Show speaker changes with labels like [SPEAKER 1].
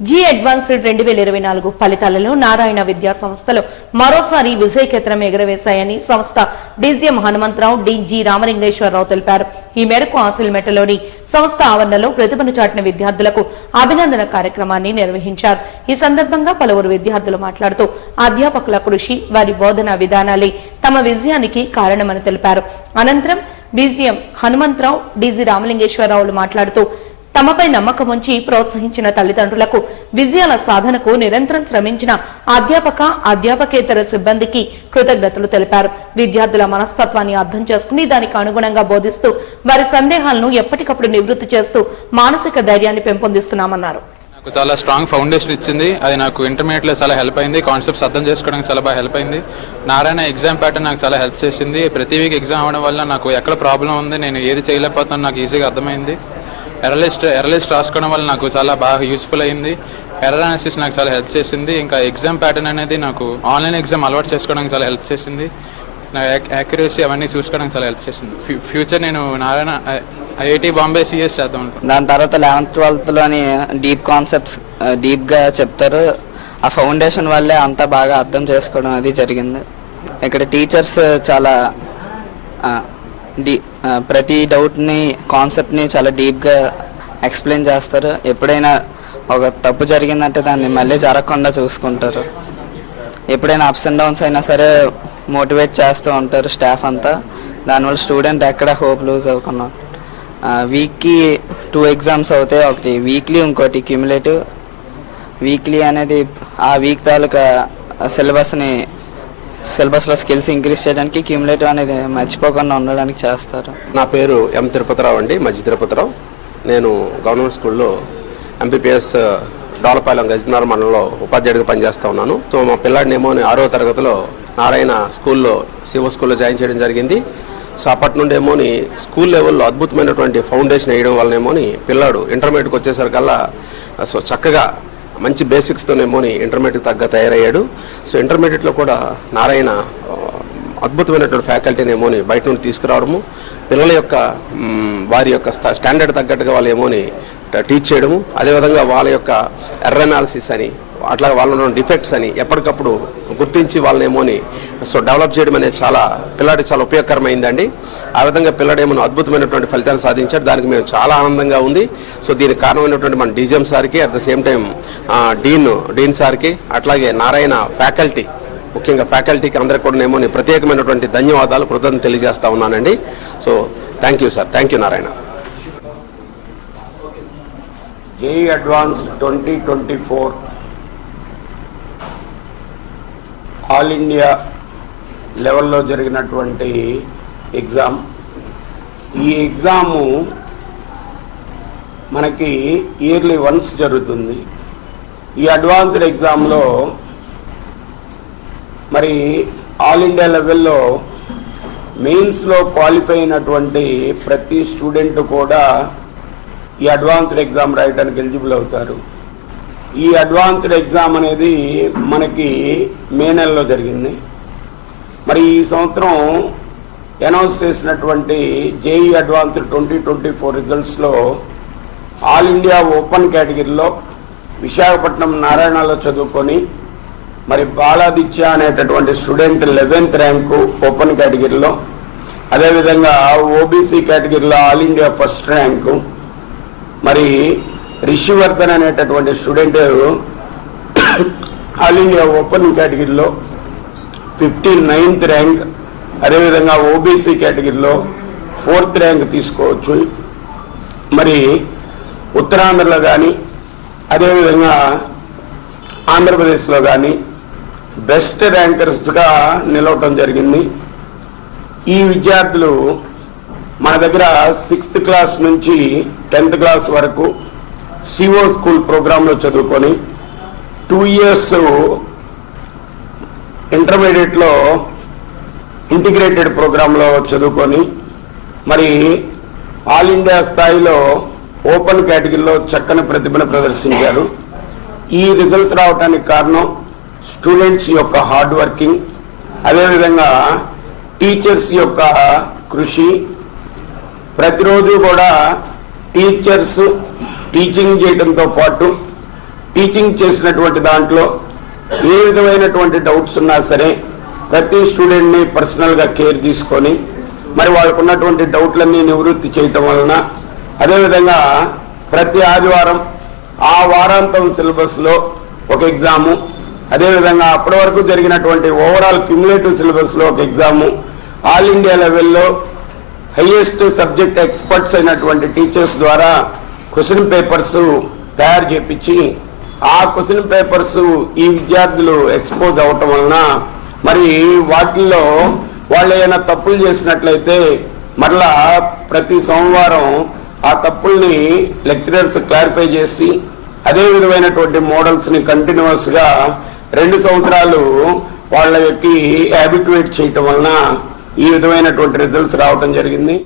[SPEAKER 1] G advanced రెండు వేల ఇరవై నాలుగు ఫలితాలలో నారాయణ విద్యా సంస్థలు మరోసారి విజయకేత్రం ఎగురవేశాయని సంస్థ డీజీఎం హనుమంతరావు డిజి రామలింగేశ్వరరావు తెలిపారు. ఈ మేరకు ఆసిల్మెట్టలోని సంస్థ ఆవరణలో ప్రతిభను చాటిన విద్యార్థులకు అభినందన కార్యక్రమాన్ని నిర్వహించారు. ఈ సందర్భంగా పలువురు విద్యార్థులు మాట్లాడుతూ అధ్యాపకుల కృషి వారి బోధనా విధానాలే తమ విజయానికి కారణమని తెలిపారు. అనంతరం డీజీఎం హనుమంతరావు డీజీ రామలింగేశ్వరరావులు మాట్లాడుతూ తమపై నమ్మకం ఉంచి ప్రోత్సహించిన తల్లిదండ్రులకు విజయాల సాధనకు నిరంతరం శ్రమించిన అధ్యాపక అధ్యాపకేతర సిబ్బందికి కృతజ్ఞతలు తెలిపారు. విద్యార్థుల మనస్తత్వాన్ని అర్థం చేసుకుని దానికి అనుగుణంగా బోధిస్తూ వారి సందేహాలను ఎప్పటికప్పుడు నివృత్తి చేస్తూ మానసిక ధైర్యాన్ని పెంపొందిస్తున్నామన్నారు.
[SPEAKER 2] నాకు చాలా స్ట్రాంగ్ ఫౌండేషన్ ఇచ్చింది. అది నాకు ఇంటర్మీడియట్లో చాలా హెల్ప్ అయింది. కాన్సెప్ట్స్ అర్థం చేసుకోవడానికి చాలా బాగా హెల్ప్ అయింది. నారాయణ ఎగ్జామ్ ప్యాటర్న్ నాకు చాలా హెల్ప్ చేసింది. ప్రతి వీక్ ఎగ్జామ్ అవడం వల్ల నాకు ఎక్కడ ప్రాబ్లం ఉంది నేను ఏది చేయలేకపోతున్నాను నాకు ఈజీగా అర్థమైంది. ఎర్రలిస్ట్ ఎర్రలిస్ట్ రాసుకోవడం వల్ల నాకు చాలా బాగా యూస్ఫుల్ అయింది. ఎర్ర అనాలిసిస్ నాకు చాలా హెల్ప్ చేసింది. ఇంకా ఎగ్జామ్ ప్యాటర్న్ అనేది నాకు ఆన్లైన్ ఎగ్జామ్ అలవాటు చేసుకోవడానికి చాలా హెల్ప్ చేసింది. నా యాక్యురసీ అవన్నీ చూసుకోవడానికి చాలా హెల్ప్ చేసింది. ఫ్యూ- ఫ్యూచర్ నేను నారాయణ ఐఐటి బాంబే సిఎస్ చేద్దాం
[SPEAKER 3] దాని తర్వాత లెవెన్త్ ట్వెల్త్లోని డీప్ కాన్సెప్ట్స్ డీప్గా చెప్తారు. ఆ ఫౌండేషన్ వల్లే అంతా బాగా అర్థం చేసుకోవడం అది జరిగింది. ఇక్కడ టీచర్స్ చాలా డీ ప్రతి డౌట్ని కాన్సెప్ట్ని చాలా డీప్గా ఎక్స్ప్లెయిన్ చేస్తారు. ఎప్పుడైనా ఒక తప్పు జరిగిందంటే దాన్ని మళ్ళీ జరగకుండా చూసుకుంటారు. ఎప్పుడైనా అప్స్ అండ్ డౌన్స్ అయినా సరే మోటివేట్ చేస్తూ ఉంటారు స్టాఫ్ అంతా. దానివల్ల స్టూడెంట్ ఎక్కడ హోప్ లూజ్ అవ్వకుండా. వీక్కి టూ ఎగ్జామ్స్ అవుతాయి. ఒకటి వీక్లీ ఇంకోటి క్యూములేటివ్. వీక్లీ అనేది ఆ వీక్ తాలూకా సిలబస్ని సిలబస్లో స్కిల్స్ ఇంక్రీజ్ చేయడానికి క్యూములేటివ్ అనేది మర్చిపోకుండా ఉండడానికి చేస్తారు.
[SPEAKER 4] నా పేరు ఎం తిరుపతిరావు అండి మధ్య తిరుపతిరావు. నేను గవర్నమెంట్ స్కూల్లో ఎంపీపీఎస్ డోలపాలెం గజనగర్ మండలంలో ఉపాధ్యాయుడిగా పనిచేస్తూ ఉన్నాను. సో మా పిల్లాడినేమో ఆరో తరగతిలో నారాయణ స్కూల్లో సిఓ స్కూల్లో జాయిన్ చేయడం జరిగింది. సో అప్పటి నుండేమోని స్కూల్ లెవెల్లో అద్భుతమైనటువంటి ఫౌండేషన్ వేయడం వల్లనేమోని పిల్లాడు ఇంటర్మీడియట్కి వచ్చేసరికల్లా సో చక్కగా మంచి బేసిక్స్తోనేమోని ఇంటర్మీడియట్ తగ్గ తయారయ్యాడు. సో ఇంటర్మీడియట్లో కూడా నారాయణ అద్భుతమైనటువంటి ఫ్యాకల్టీని ఏమోని బయట నుండి తీసుకురావడము పిల్లల యొక్క వారి యొక్క స్టాండర్డ్ తగ్గట్టుగా వాళ్ళు ఏమోని టీచ్ చేయడము అదేవిధంగా వాళ్ళ యొక్క ఎర్ర అనాలిసిస్ అని అట్లా వాళ్ళు డిఫెక్ట్స్ అని ఎప్పటికప్పుడు గుర్తించి వాళ్ళనేమో అని సో డెవలప్ చేయడం అనేది చాలా పిల్లాడికి చాలా ఉపయోగకరమైందండి. ఆ విధంగా పిల్లాడేమో అద్భుతమైనటువంటి ఫలితాలు సాధించాడు దానికి మేము చాలా ఆనందంగా ఉంది. సో దీనికి కారణమైనటువంటి మన డీజీఎం సార్కి at the same time dean dean సార్కి అట్లాగే నారాయణ ఫ్యాకల్టీ ముఖ్యంగా ఫ్యాకల్టీకి అందరికీ కూడా నేను ప్రత్యేకమైనటువంటి ధన్యవాదాలు కృతజ్ఞత తెలియజేస్తా ఉన్నానండి. So thank you sir thank you Narayana.
[SPEAKER 5] JEE advance twenty twenty four all India లెవెల్లో జరిగినటువంటి ఎగ్జామ్. ఈ ఎగ్జాము మనకి ఇయర్లీ వన్స్ జరుగుతుంది. ఈ అడ్వాన్స్డ్ ఎగ్జామ్లో మరి ఆల్ ఇండియా లెవెల్లో మెయిన్స్లో క్వాలిఫై అయినటువంటి ప్రతి స్టూడెంట్ కూడా ఈ అడ్వాన్స్డ్ ఎగ్జామ్ రాయడానికి ఎలిజిబుల్ అవుతారు. ఈ అడ్వాన్స్డ్ ఎగ్జామ్ అనేది మనకి మే నెలలో జరిగింది. మరి ఈ సంవత్సరం అనౌన్స్ చేసినటువంటి JEE advanced twenty twenty four రిజల్ట్స్లో all India open కేటగిరీలో విశాఖపట్నం నారాయణలో చదువుకొని మరి బాలాదిత్య అనేటటువంటి స్టూడెంట్ లెవెన్త్ ర్యాంకు ఓపెన్ కేటగిరీలో అదేవిధంగా ఓబీసీ కేటగిరీలో ఆల్ ఇండియా ఫస్ట్ ర్యాంకు మరి రిషివర్ధన్ అనేటటువంటి స్టూడెంట్ ఆల్ ఇండియా ఓపెన్ కేటగిరీలో ఫిఫ్టీ నైన్త్ ర్యాంక్ అదేవిధంగా ఓబీసీ కేటగిరీలో ఫోర్త్ ర్యాంక్ తీసుకోవచ్చు. మరి ఉత్తరాంధ్రలో కానీ అదేవిధంగా ఆంధ్రప్రదేశ్లో కానీ బెస్ట్ ర్యాంకర్స్గా నిలవటం జరిగింది. ఈ విద్యార్థులు మన దగ్గర సిక్స్త్ క్లాస్ నుంచి టెన్త్ క్లాస్ వరకు సిఓ స్కూల్ ప్రోగ్రాంలో చదువుకొని టూ ఇయర్స్ ఇంటర్మీడియట్లో ఇంటిగ్రేటెడ్ ప్రోగ్రాంలో చదువుకొని మరి ఆల్ ఇండియా స్థాయిలో ఓపెన్ కేటగిరీలో చక్కని ప్రతిభను ప్రదర్శించారు. ఈ రిజల్ట్స్ రావడానికి కారణం స్టూడెంట్స్ యొక్క హార్డ్ వర్కింగ్ అదేవిధంగా టీచర్స్ యొక్క కృషి. ప్రతిరోజు కూడా టీచర్స్ టీచింగ్ చేయడంతో పాటు టీచింగ్ చేసినటువంటి దాంట్లో ఏ విధమైనటువంటి డౌట్స్ ఉన్నా సరే ప్రతి స్టూడెంట్ని పర్సనల్గా కేర్ తీసుకొని మరి వాళ్ళకు ఉన్నటువంటి డౌట్లన్నీ నివృత్తి చేయటం వలన అదేవిధంగా ప్రతి ఆదివారం ఆ వారాంతం సిలబస్లో ఒక ఎగ్జాము అదేవిధంగా అప్పటి వరకు జరిగినటువంటి ఓవరాల్ క్యుములేటివ్ సిలబస్లో ఒక ఎగ్జాము ఆల్ ఇండియా లెవెల్లో హయ్యెస్ట్ సబ్జెక్ట్ ఎక్స్పర్ట్స్ అయినటువంటి టీచర్స్ ద్వారా క్వశ్చన్ పేపర్స్ తయారు చేపించి ఆ క్వశ్చన్ పేపర్స్ ఈ విద్యార్థులు ఎక్స్పోజ్ అవటం వలన మరి వాటిల్లో వాళ్ళు ఏమైనా తప్పులు చేసినట్లయితే మరలా ప్రతి సోమవారం ఆ తప్పుల్ని లెక్చరర్స్ క్లారిఫై చేసి అదే విధమైనటువంటి మోడల్స్ని కంటిన్యూస్గా రెండు సంవత్సరాలు వాళ్ళకి హ్యాబిట్యుయేట్ చేయటం వలన ఈ విధమైనటువంటి రిజల్ట్స్ రావటం జరిగింది.